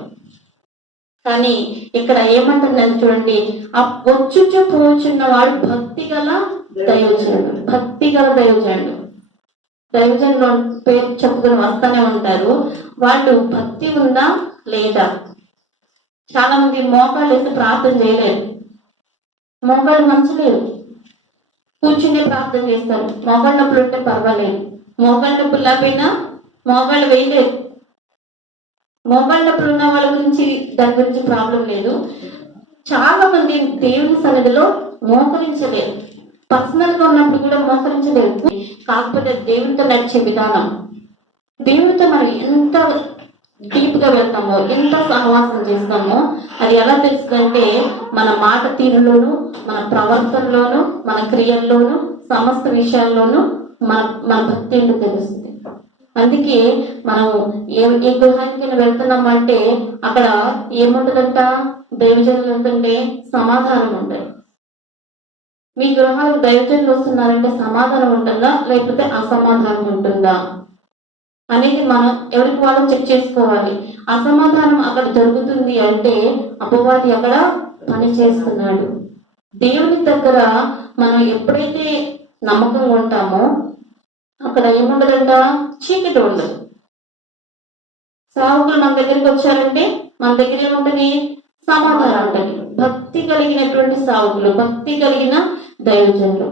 కానీ ఇక్కడ ఏమంటున్నాడు చూడండి, ఆ వచ్చుచూ పోచున్నవాడు భక్తి గల దైవజనుడు. భక్తి గల దైవజనుడు, దైవజనుడు పేరు చెప్పుకుని వస్తానే ఉంటారు. వాళ్ళు భక్తి ఉందా లేదా? చాలా మంది మోకాళ్ళు వేసి ప్రార్థన చేయలేరు. మోకాళ్ళు మంచలేదు, కూర్చునే ప్రార్థన చేస్తారు. మోకాళ్ళ నొప్పులు ఉంటే పర్వాలేదు, మోకాళ్ళ నొప్పులు లేకపోయినా మోకాళ్ళు వేయలేదు. మోకాళ్ళ నొప్పులు ఉన్న వాళ్ళ గురించి దాని గురించి ప్రాబ్లం లేదు. చాలా మంది దేవుని సన్నిధిలో మోకరించలేరు, పర్సనల్ గా ఉన్నప్పుడు కూడా మోకరించలేరు. కాకపోతే దేవునితో నడిచే విధానం, దేవునితో మనం ఎంత డీప్ గా వెళ్తామో, ఎంత సహవాసం చేస్తామో అది ఎలా తెలుస్తుందంటే మన మాట తీరులోను, మన ప్రవర్తనలోను, మన క్రియల్లోను, సమస్త విషయాల్లోనూ మన మన భక్తి ఏంటో తెలుస్తుంది. అందుకే మనం ఏ గృహానికి వెళ్తున్నామంటే అక్కడ ఏముంటదంట, దైవజనులు వెళ్తుంటే సమాధానం ఉంటుంది. మీ గృహాలకు దైవజనులు వస్తున్నారంటే సమాధానం ఉంటుందా లేకపోతే అసమాధానం ఉంటుందా అనేది మనం ఎవరికి వాళ్ళు చెక్ చేసుకోవాలి. అసమాధానం అక్కడ జరుగుతుంది అంటే అపవాది అక్కడ పని చేస్తున్నాడు. దేవుని దగ్గర మనం ఎప్పుడైతే నమ్మకంగా ఉంటామో అక్కడ ఏముండదంట, చీకటి ఉండదు. సేవకులు మన దగ్గరికి వచ్చారంటే మన దగ్గర ఏముంటది, సమాధానం ఉంటుంది. భక్తి కలిగినటువంటి సేవకులు, భక్తి కలిగిన దైవజనులు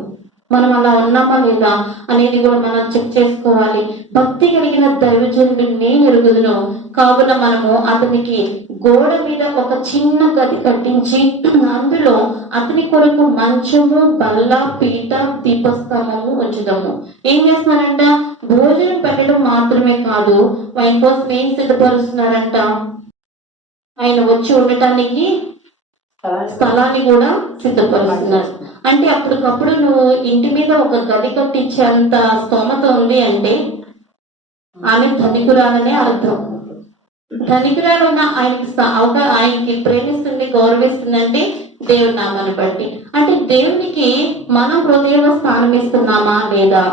మనం అలా ఉన్నామా లేదా అనేది కూడా మనం చెక్ చేసుకోవాలి. భక్తి కలిగిన దైవజనుడు నేను ఎరుగుదును, కావున మనము అతనికి గోడ మీద ఒక చిన్న గది కట్టించి అందులో అతని కొరకు మంచము, బల్ల, పీట, దీపస్తంభము ఉంచుదాము. ఏం చేస్తున్నారంట, భోజనం పెట్టడం మాత్రమే కాదు, ఆయన కోసం ఏం సిద్ధపరుస్తున్నారంట, ఆయన వచ్చి ఉండటానికి స్థలాన్ని కూడా సిద్ధపరుస్తున్నారు. అంటే అప్పటికప్పుడు నువ్వు ఇంటి మీద ఒక గది కట్టించేంత స్తోమత ఉంది అంటే ఆమె ధనికురాలనే అర్థం. ధనికురాలన్న ఆయనకి ప్రేమిస్తుంది, గౌరవిస్తుంది అంటే దేవుని నామాన్ని బట్టి. అంటే దేవునికి మనం హృదయంలో స్థానం ఇస్తున్నామా లేదా?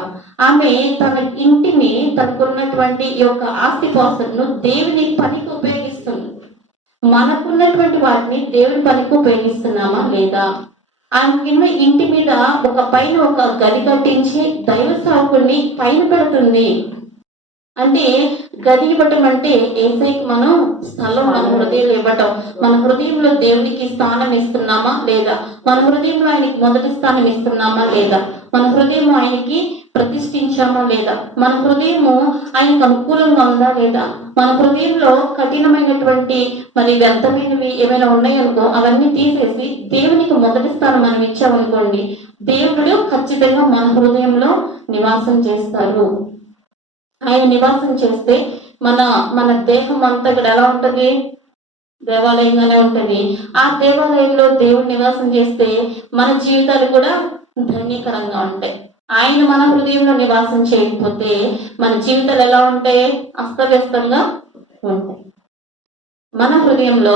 ఆమె తన ఇంటిని, తనకున్నటువంటి ఈ యొక్క ఆస్తిపాస్తులను దేవుని పనికి ఉపయోగిస్తుంది. మనకున్నటువంటి వాటిని దేవుని పనికి ఉపయోగిస్తున్నామా లేదా? ఆమె ఇంటి మీద ఒక పైన ఒక గది కట్టించి దైవ సేవకుల్ని పైన పెడుతుంది. అంటే గది ఇవ్వటం అంటే ఏసైకి మనం స్థలం మన హృదయంలో ఇవ్వటం. మన హృదయంలో దేవునికి స్థానం ఇస్తున్నామా లేదా? మన హృదయంలో ఆయనకి మొదటి స్థానం ఇస్తున్నామా లేదా? మన హృదయం ఆయనకి ప్రతిష్ఠించామా లేదా? మన హృదయము ఆయనకు అనుకూలంగా ఉందా లేదా? మన హృదయంలో కఠినమైనటువంటి మరి వ్యర్థమైనవి ఏమైనా ఉన్నాయనుకో అవన్నీ తీసేసి దేవునికి మొదటి స్థానం మనం ఇచ్చామనుకోండి, దేవుడు ఖచ్చితంగా మన హృదయంలో నివాసం చేస్తారు. ఆయన నివాసం చేస్తే మన దేహం అంతా ఇక్కడ ఎలా ఉంటది, దేవాలయంగానే ఉంటది. ఆ దేవాలయంలో దేవుడు నివాసం చేస్తే మన జీవితాలు కూడా ధన్యకరంగా ఉంటాయి. ఆయన మన హృదయంలో నివాసం చేయకపోతే మన జీవితాలు ఎలా ఉంటాయి, అస్తవ్యస్తంగా ఉంటాయి. మన హృదయంలో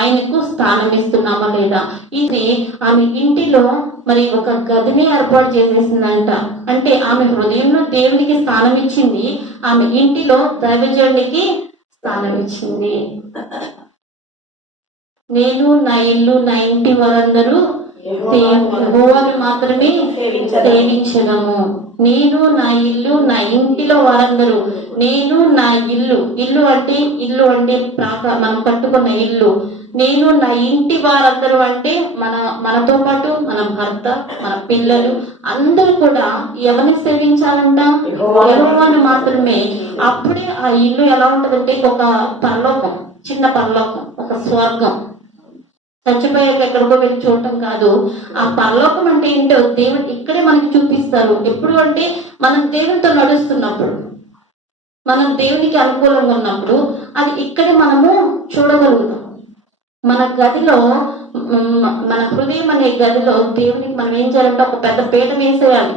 ఆయనకు స్థానం ఇస్తున్నామా లేదా? ఇది ఆమె ఇంటిలో మరి ఒక గదిని ఏర్పాటు చేసేసిందంట. అంటే ఆమె హృదయంలో దేవునికి స్థానం ఇచ్చింది, ఆమె ఇంటిలో దైవజనుడికి స్థానం ఇచ్చింది. నేను, నా ఇల్లు, నా ఇంటి వారందరూ యెహోవాను మాత్రమే సేవించదము. నేను, నా ఇల్లు, నా ఇంటిలో వారందరూ, నేను, నా ఇల్లు అంటే మనం కట్టుకున్న ఇల్లు, నేను, నా ఇంటి వారందరూ అంటే మనతో పాటు మన భర్త, మన పిల్లలు అందరూ కూడా ఎవరిని సేవించాలంట, యెహోవాను మాత్రమే. అప్పుడే ఆ ఇల్లు ఎలా ఉంటదంటే ఒక పరలోకం, చిన్న పరలోకం, ఒక స్వర్గం. చచ్చిపోయాక ఎక్కడికో వెళ్ళి చూడటం కాదు. ఆ పరలోకం అంటే ఏంటో దేవుడు ఇక్కడే మనకి చూపిస్తారు. ఎప్పుడు అంటే మనం దేవునితో నడుస్తున్నప్పుడు, మనం దేవునికి అనుకూలంగా ఉన్నప్పుడు అది ఇక్కడే మనము చూడగలుగుతాం. మన గదిలో, మన హృదయం అనే గదిలో దేవునికి మనం ఏం చేయాలంటే ఒక పెద్ద పీఠం వేసేయాలి.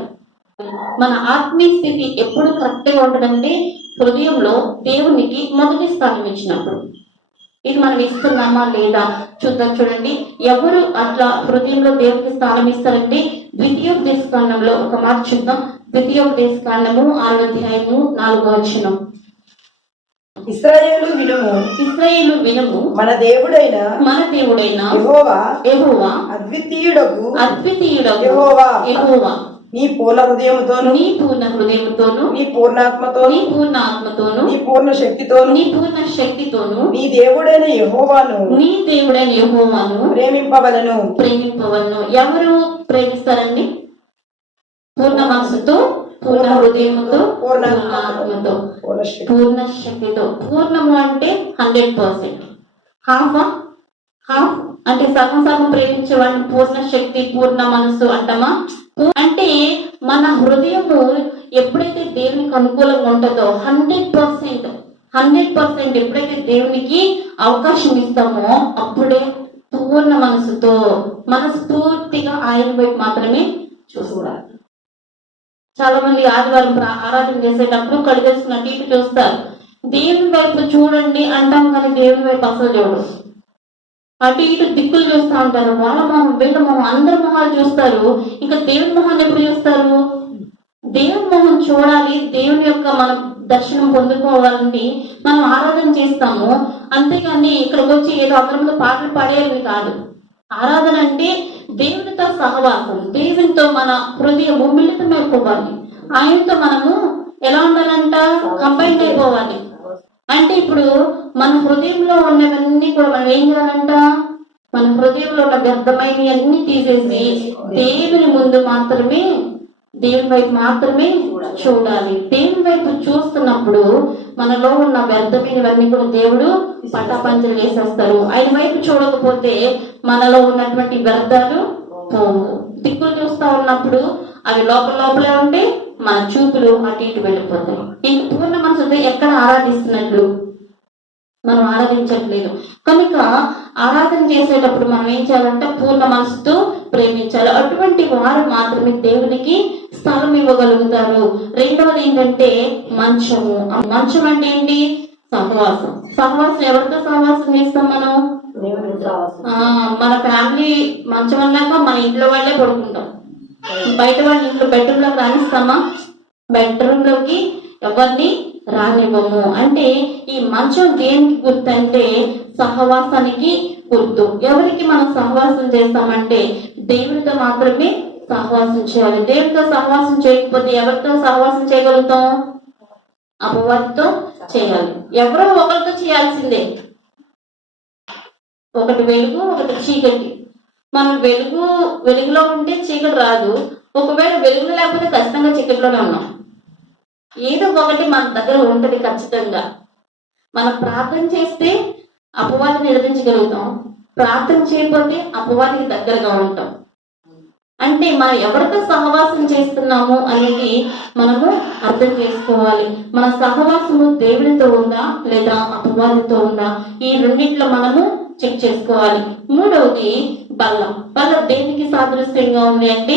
మన ఆత్మీయ స్థితి ఎప్పుడు కరెక్ట్ గా ఉంటుందంటే హృదయంలో దేవునికి మొదటి స్థానం ఇచ్చినప్పుడు. ఇది మనం ఇస్తున్నామా లేదా చూడండి. ఎవరు అట్లా హృదయంలో దేవునికి స్థానం ఇస్తారంటే ద్వితీయోపదేశకాండంలో ఒక మాట చూద్దాం. ద్వితీయోపదేశకాండము 6వ అధ్యాయము 4వ వచనం. ఇశ్రాయేలు వినుము, మన దేవుడైన యెహోవా యెహోవా అద్వితీయుడగు యెహోవా నీ పూర్ణ హృదయముతోను నీ పూర్ణ హృదయముతోను నీ పూర్ణాత్మతోను నీ పూర్ణ ఆత్మతోను నీ పూర్ణ శక్తితోను నీ పూర్ణ శక్తితోను నీ దేవుడైన యెహోవాను నీ దేవుడైన యెహోవాను ప్రేమింపవలను. ప్రేమింపవలను. ఎవరు ప్రేమిస్తారండి? పూర్ణ మనసుతో, పూర్ణ హృదయముతో, పూర్ణ ఆత్మతో, పూర్ణ శక్తి. పూర్ణ శక్తితో. పూర్ణము అంటే 100%. హాఫ్ హాఫ్ అంటే సగం సగం ప్రేమించే వాడిని పూర్ణ శక్తి, పూర్ణ మనసు అంటామా? అంటే మన హృదయము ఎప్పుడైతే దేవునికి అనుకూలంగా ఉంటుందో 100% ఎప్పుడైతే దేవునికి అవకాశం ఇస్తామో అప్పుడే పూర్ణ మనసుతో మనస్ఫూర్తిగా ఆయన వైపు మాత్రమే చూస్తారు. చాలా మంది ఆదివారం ఆరాధన చేసేటప్పుడు కడిగేసుకున్న టీపీ చూస్తారు. దేవుని వైపు చూడండి అంటాం కానీ దేవుని వైపు అసలు చూడరు. అటు ఇటు దిక్కులు చూస్తూ ఉంటారు. వాళ్ళ మొహం, వీళ్ళ మొహం, అందరి మొహాలు చూస్తారు. ఇంకా దేవుని మొహాన్ని ఎప్పుడు చూస్తారు? దేవుని మొహం చూడాలి, దేవుని యొక్క మనం దర్శనం పొందుకోవాలని మనం ఆరాధన చేస్తాము. అంతేగాని ఇక్కడికి వచ్చి ఏదో అందరితో పాటలు పాడేయాలని కాదు. ఆరాధన అంటే దేవునితో సహవాసం, దేవునితో మన హృదయం మిళితమైపోవాలి. ఆయనతో మనము ఎలా ఉండాలంట? కంబైన్ అయిపోవాలి. అంటే ఇప్పుడు మన హృదయంలో ఉన్నవన్నీ కూడా మనం ఏం చేయాలంట? మన హృదయంలో ఉన్న వ్యర్థమైనవి అన్ని తీసేసి దేవుని ముందు మాత్రమే, దేవుని వైపు మాత్రమే చూడాలి. దేవుని వైపు చూస్తున్నప్పుడు మనలో ఉన్న వ్యర్థమైనవన్నీ కూడా దేవుడు పటాపంచలు వేసేస్తారు. ఆయన వైపు చూడకపోతే మనలో ఉన్నటువంటి వ్యర్థాలు పోవు. దిక్కులు చూస్తా ఉన్నప్పుడు అవి లోపలే ఉంటే మన చూపులు అటు ఇటు వెళ్ళిపోతాయి. ఇంక పూర్ణ మనసుతో ఎక్కడ ఆరాధిస్తున్నట్లు? మనం ఆరాధించట్లేదు. కనుక ఆరాధన చేసేటప్పుడు మనం ఏం చేయాలంటే పూర్ణ మనసుతో ప్రేమించాలి. అటువంటి వారు మాత్రమే దేవునికి స్థలం ఇవ్వగలుగుతారు. రెండవది ఏంటంటే మంచము. మంచం అంటే ఏంటి? సహవాసం. సహవాసం ఎవరితో సహవాసం చేస్తాం మనం? మన ఫ్యామిలీ మంచం అన్నాక మన ఇంట్లో వాళ్ళే పడుకుంటాం. బయట వాళ్ళ ఇంట్లో బెడ్రూమ్ లోకి రానిస్తామా? బెడ్రూమ్ లోకి ఎవరిని రానివ్వము. అంటే ఈ మంచం దేనికి గుర్తు అంటే సహవాసానికి గుర్తు. ఎవరికి మనం సహవాసం చేస్తామంటే దేవునితో మాత్రమే సహవాసం చేయాలి. దేవునితో సహవాసం చేయకపోతే ఎవరితో సహవాసం చేయగలుగుతాం? అపవాదితో చేయాలి. ఎవరో ఒకరితో చేయాల్సిందే. ఒకటి వెలుగు, ఒకటి చీకటి. మనం వెలుగులో ఉంటే చీకటి రాదు. ఒకవేళ వెలుగులో లేకపోతే ఖచ్చితంగా చీకటిలోనే ఉన్నాం. ఏదో ఒకటి మన దగ్గర ఉంటది ఖచ్చితంగా. మనం ప్రార్థన చేస్తే అపవాదిని ఎదిరించగలుగుతాం. ప్రార్థన చేయకపోతే అపవాదికి దగ్గరగా ఉంటాం. అంటే మనం ఎవరితో సహవాసం చేస్తున్నాము అనేది మనము అర్థం చేసుకోవాలి. మన సహవాసము దేవునితో ఉందా లేదా అపవాదితో ఉందా? ఈ రెండిట్లో మనము చెక్ చేసుకోవాలి. మూడవది బల్లం. బల్లం దేనికి సాదృశ్యంగా ఉంది అంటే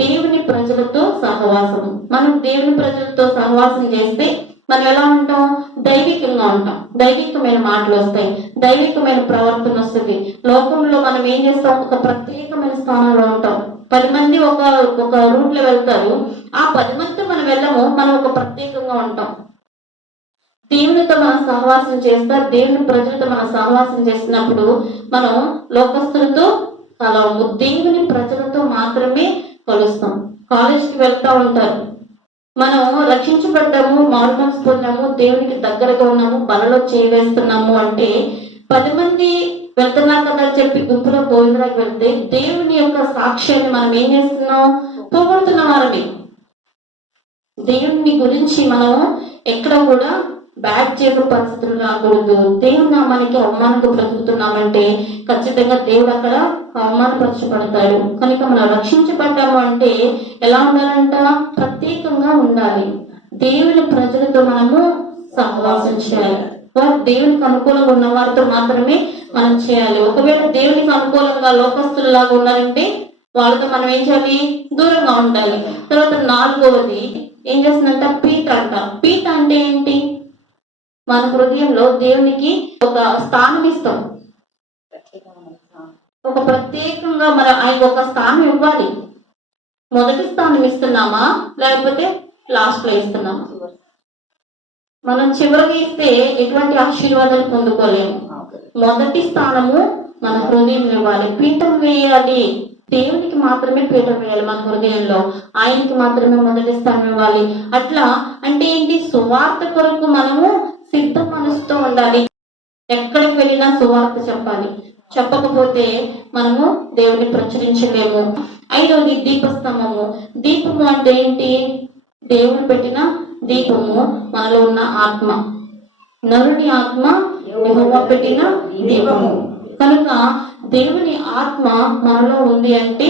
దేవుని ప్రజలతో సహవాసం. మనం దేవుని ప్రజలతో సహవాసం చేస్తే మనం ఎలా ఉంటాం? దైవికంగా ఉంటాం. దైవికమైన మాటలు వస్తాయి, దైవికమైన ప్రవర్తన వస్తుంది. లోకంలో మనం ఏం చేస్తాం? ఒక ప్రత్యేకమైన స్థానంలో ఉంటాం. 10 మంది ఒక రూట్ లో వెళ్తారు. ఆ 10 మందితో మనం వెళ్ళము, మనం ఒక ప్రత్యేకంగా ఉంటాం. దేవునితో మనం సహవాసం చేస్తారు. దేవుని ప్రజలతో మనం సహవాసం చేసినప్పుడు మనం లోకస్తులతో కలవము, దేవుని ప్రజలతో మాత్రమే కలుస్తాం. కాలేజ్కి వెళ్తా ఉంటారు. మనం రక్షించబడ్డాము, మారు మనసు పొందాము, దేవునికి దగ్గరగా ఉన్నాము, బలలో చేయవేస్తున్నాము అంటే 10 మంది వెళ్తున్నారు కదా అని చెప్పి గుంపులో గోవిందరాకి వెళ్తే దేవుని యొక్క సాక్ష్యాన్ని మనం ఏం చేస్తున్నాం? పోగొడుతున్న వారని. దేవుని గురించి మనం ఎక్కడ కూడా బ్యాక్ చేసే పరిస్థితులు రాకూడదు. దేవుని నామానికి అవమానంగా బ్రతుకుతున్నామంటే ఖచ్చితంగా దేవుడు అక్కడ అవమానపరచబడతాడు. కనుక మనం రక్షించబడ్డాము అంటే ఎలా ఉండాలంట? ప్రత్యేకంగా ఉండాలి. దేవుని ప్రజలతో మనము సహవాసం చేయాలి. వారు దేవునికి అనుకూలంగా ఉన్న వారితో మాత్రమే మనం చేయాలి. ఒకవేళ దేవునికి అనుకూలంగా లోకస్తులలాగా ఉన్నారంటే వాళ్ళతో మనం ఏం చేయాలి? దూరంగా ఉండాలి. తర్వాత 4వది ఏం చేస్తుందంట? పీఠ అంట. పీఠ అంటే ఏంటి? మన హృదయంలో దేవునికి ఒక స్థానం ఇస్తాం. ఒక ప్రత్యేకంగా మనం ఆయన ఒక స్థానం ఇవ్వాలి. మొదటి స్థానం ఇస్తున్నామా లేకపోతే లాస్ట్ లో ఇస్తున్నామా? మనం చివరికి ఇస్తే ఎటువంటి ఆశీర్వాదాలు పొందుకోలేము. మొదటి స్థానము మన హృదయం ఇవ్వాలి. పీఠం వేయాలి. దేవునికి మాత్రమే పీఠం వేయాలి మన హృదయంలో, ఆయనకి మాత్రమే మొదటి స్థానం ఇవ్వాలి. అట్లా అంటే ఏంటి, సువార్త కొరకు మనము సిద్ధ మనసుతో ఉండాలి. ఎక్కడికి వెళ్ళినా సువార్త చెప్పాలి. చెప్పకపోతే మనము దేవుని ప్రచురించలేము. ఐదవది దీపస్తంభము. దీపము అంటే ఏంటి? దేవుడు పెట్టిన దీపము మనలో ఉన్న ఆత్మ. నరుని ఆత్మ యెహోవా పెట్టిన దీపము. కనుక దేవుని ఆత్మ మనలో ఉంది అంటే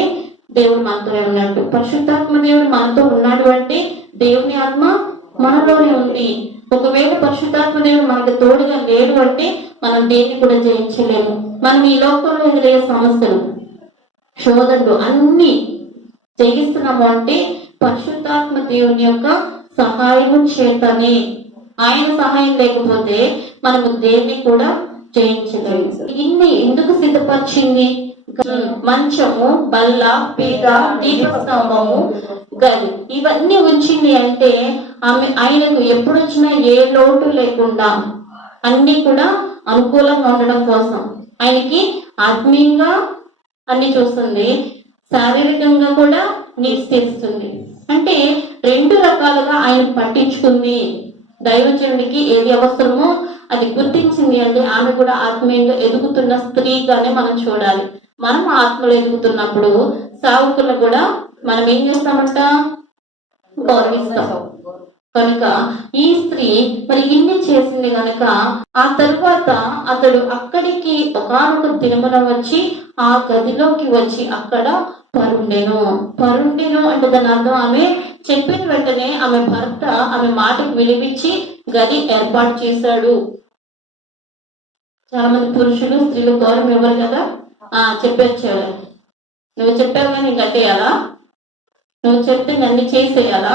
దేవుడు మనతో ఉన్నట్టు. పరిశుద్ధాత్మ దేవుడు మనతో ఉన్నాడు అంటే దేవుని ఆత్మ మనలోనే ఉంది. ఒకవేళ పరిశుద్ధాత్మ దేవుడు మనకు తోడుగా లేడు అంటే మనం దేన్ని కూడా జయించలేము. మనం ఈ లోకంలో ఎదురయ్యే సమస్యలు, శోధనలు అన్ని జయిస్తున్నాము అంటే పరిశుద్ధాత్మ దేవుని యొక్క సహాయము చేతనే. ఆయన సహాయం లేకపోతే మనము దేన్ని కూడా జయించలేము. ఇన్ని ఎందుకు సిద్ధపరిచింది? మంచము, బల్ల, పీట, దీపస్తంభము, గది ఇవన్నీ ఉంచింది అంటే ఆయనకు ఎప్పుడు వచ్చినా ఏ లోటు లేకుండా అన్ని కూడా అనుకూలంగా ఉండడం కోసం. ఆయనకి ఆత్మీయంగా అన్ని చూస్తుంది, శారీరకంగా కూడా నీడ్స్ తీరుస్తుంది. అంటే రెండు రకాలుగా ఆయన పట్టించుకుంది. దైవజనుడికి ఏది అవసరమో అది గుర్తించింది అంటే ఆమె కూడా ఆత్మీయంగా ఎదుగుతున్న స్త్రీగానే మనం చూడాలి. మనం ఆత్మలో ఎదుగుతున్నప్పుడు సావుకులను కూడా మనం ఏం చేస్తామంట? గౌరవిస్తాం. కనుక ఈ స్త్రీ మరి ఇన్ని చేసింది గనక ఆ తరువాత అతడు అక్కడికి ఒకానొక దినమున వచ్చి ఆ గదిలోకి వచ్చి అక్కడ పరుండెను. పరుండెను అంటే దాని అర్థం ఆమె చెప్పిన వెంటనే ఆమె భర్త ఆమె మాటకు విలువించి గది ఏర్పాటు చేశాడు. చాలా మంది పురుషులు స్త్రీలు గౌరవం ఇవ్వరు కదా. చెప్పేచ్చాడు, నువ్వు చెప్పావు కానీ కట్టేయాలా, నువ్వు చెప్తే అన్ని చేసేయాలా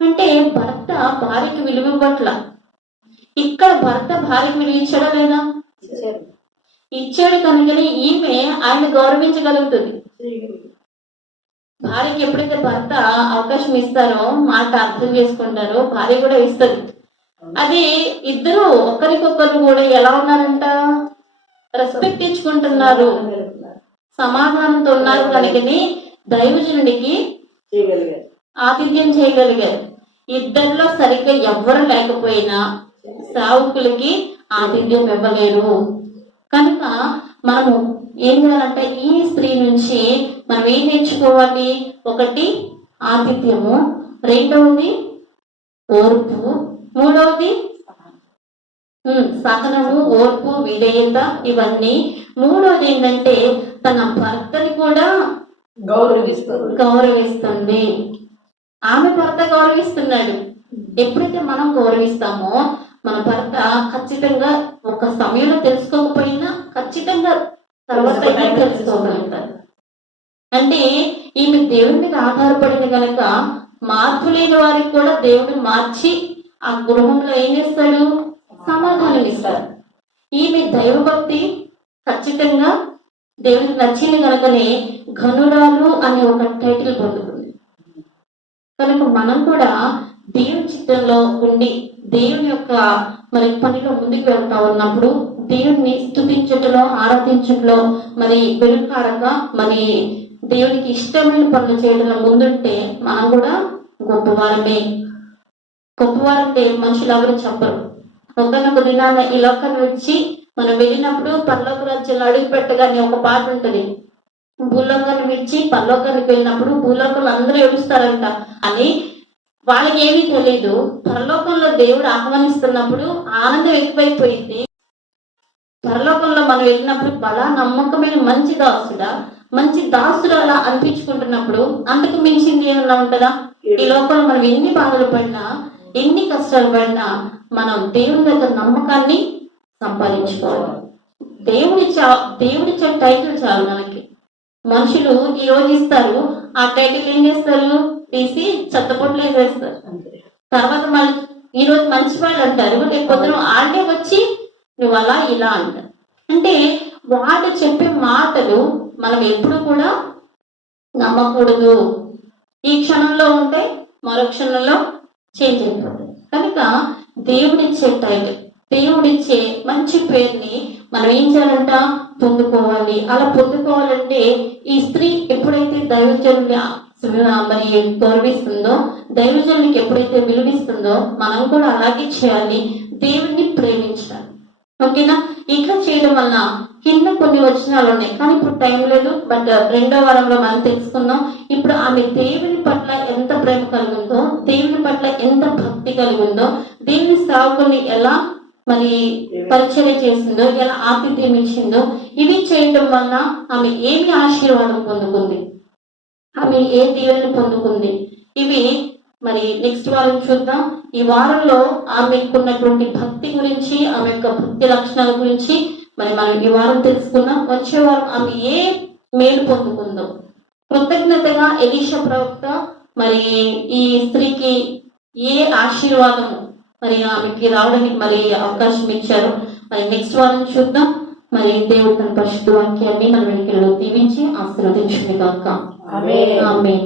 అంటే భర్త భార్యకి విలువ ఇవ్వట్ల. ఇక్కడ భర్త భార్యకి విలువ ఇచ్చాడా లేదా? ఇచ్చాడు. కనుకనే ఈమె ఆయన గౌరవించగలుగుతుంది. భార్యకి ఎప్పుడైతే భర్త అవకాశం ఇస్తారో, మాట అర్థం చేసుకుంటారో, భార్య కూడా ఇస్తుంది. అది ఇద్దరు ఒకరికొకరు కూడా ఎలా ఉన్నారంట? రెస్పెక్ట్ ఇచ్చుకుంటున్నారు, సమాధానంతో ఉన్నారు. కనుకని దైవజనుడికి ఆతిథ్యం చేయగలిగారు. ఇద్దరిలో సరిగ్గా ఎవ్వరు లేకపోయినా సావుకులకి ఆతిథ్యం ఇవ్వలేరు. కనుక మనము ఏం చేయాలంటే ఈ స్త్రీ నుంచి మనం ఏం నేర్చుకోవాలి? ఒకటి ఆతిథ్యము, రెండవది ఓర్పు, మూడవది సహనము, ఓర్పు, విధేయత ఇవన్నీ. మూడవది ఏంటంటే తన భర్తని కూడా గౌరవిస్తుంది. ఆమె భర్త గౌరవిస్తున్నాడు. ఎప్పుడైతే మనం గౌరవిస్తామో మన భర్త ఖచ్చితంగా ఒక సమయంలో తెలుసుకోకపోయినా ఖచ్చితంగా తర్వాత తెలుసుకోగలుగుతారు. అంటే ఈమె దేవుడి మీద ఆధారపడింది కనుక మార్పు లేని వారికి కూడా దేవుడు మార్చి ఆ గృహంలో ఏం చేస్తాడు? సమాధానం ఇస్తాడు. ఈమె దైవభక్తి ఖచ్చితంగా దేవునికి నచ్చింది కనుకనే ఘనురాలు అనే ఒక టైటిల్ పొందుతుంది. కనుక మనం కూడా దేవుని చిత్తంలో ఉండి దేవుని యొక్క మరి పనిలో ముందుకు వెళ్తా ఉన్నప్పుడు దేవుణ్ణి స్తుతించటంలో, ఆరాధించటంలో మరి వెనుకాడక మరి దేవునికి ఇష్టమైన పనులు చేయడంలో ముందుంటే మనం కూడా గొప్పవారమే. గొప్పవారంటే మనుషులు ఎవరు చెప్పరు. ఒకనొక దినాన ఈ లోకాన్ని వచ్చి మనం వెళ్ళినప్పుడు పరలోక రాజ్యంలో అడుగు పెట్టగానే ఒక పాట ఉంటది. భూలోకాన్ని విడిచి పరలోకానికి వెళ్ళినప్పుడు భూలోకంలో అందరూ ఏడుస్తారంట అని. వాళ్ళకి ఏమీ తెలియదు. పరలోకంలో దేవుడు ఆహ్వానిస్తున్నప్పుడు ఆనందం ఎక్కువైపోయింది. పరలోకంలో మనం వెళ్ళినప్పుడు బలా నమ్మకమైన మంచి దాసుడా, మంచి దాసుడు అలా అనిపించుకుంటున్నప్పుడు అంతకు మించింది ఏమన్నా ఉంటుందా? ఈ లోకంలో మనం ఎన్ని బాధలు పడినా, ఎన్ని కష్టాలు పడినా మనం దేవుని దగ్గర నమ్మకాన్ని సంపాదించుకోవాలి. దేవుడిచ్చే టైటిల్ చాలు మనకి. మనుషులు ఈ రోజు ఇస్తారు, ఆ టైటిల్ ఏం చేస్తారు? తీసి చెత్తపొట్లు వేసేస్తారు. తర్వాత మళ్ళీ ఈ రోజు మంచి వాళ్ళు అంటారు, రేపు పొద్దున వాళ్ళే వచ్చి నువ్వు అలా ఇలా అంటారు. అంటే వాళ్ళు చెప్పే మాటలు మనం ఎప్పుడు కూడా నమ్మకూడదు. ఈ క్షణంలో ఉంటే మరో క్షణంలో చేంజ్ అయిపోతుంది. కనుక దేవుడిచ్చే టైటిల్, దేవుడిచ్చే మంచి పేరుని మనం ఏం చేయాలంట? పొందుకోవాలి. అలా పొందుకోవాలంటే ఈ స్త్రీ ఎప్పుడైతే దైవజనుని మరి గౌరవిస్తుందో, దైవజనునికి ఎప్పుడైతే విలువిస్తుందో మనం కూడా అలాగే చేయాలి. దేవుణ్ణి ప్రేమించాలి. ఓకేనా? ఇట్లా చేయడం వల్ల కింద కొన్ని వచనాలు ఉన్నాయి, కానీ ఇప్పుడు టైం లేదు. బట్ 2వ వారంలో మనం తెలుసుకుందాం. ఇప్పుడు ఆమె దేవుని పట్ల ఎంత ప్రేమ కలిగి ఉందో, దేవుని పట్ల ఎంత భక్తి కలిగి ఉందో, దేవుని సేవకుల్ని ఎలా మరి పరిచర్య చేసిందో, ఎలా ఆతిథ్యం ఇచ్చిందో, ఇవి చేయడం వల్ల ఆమె ఏమి ఆశీర్వాదం పొందుకుంది, ఆమె ఏ దీవెనలు పొందుకుంది, ఇవి మరి నెక్స్ట్ వారం చూద్దాం. ఈ వారంలో ఆమెకున్నటువంటి భక్తి గురించి, ఆమె యొక్క భక్తి లక్షణాల గురించి మరి మనం ఈ వారం తెలుసుకుందాం. వచ్చే వారం ఆమె ఏ మేలు పొందుకుందో, కృతజ్ఞతగా ఎలీషా ప్రవక్త మరి ఈ స్త్రీకి ఏ ఆశీర్వాదము మరి ఆమెకి రావడానికి మరి అవకాశం ఇచ్చారు. మరి నెక్స్ట్ వారం చూద్దాం. మరి దేవుడు తన పరిశుద్ధ వాక్యాన్ని మన వెనుకల్లో దీవించి ఆశీర్వదించును గాక. ఆమేన్.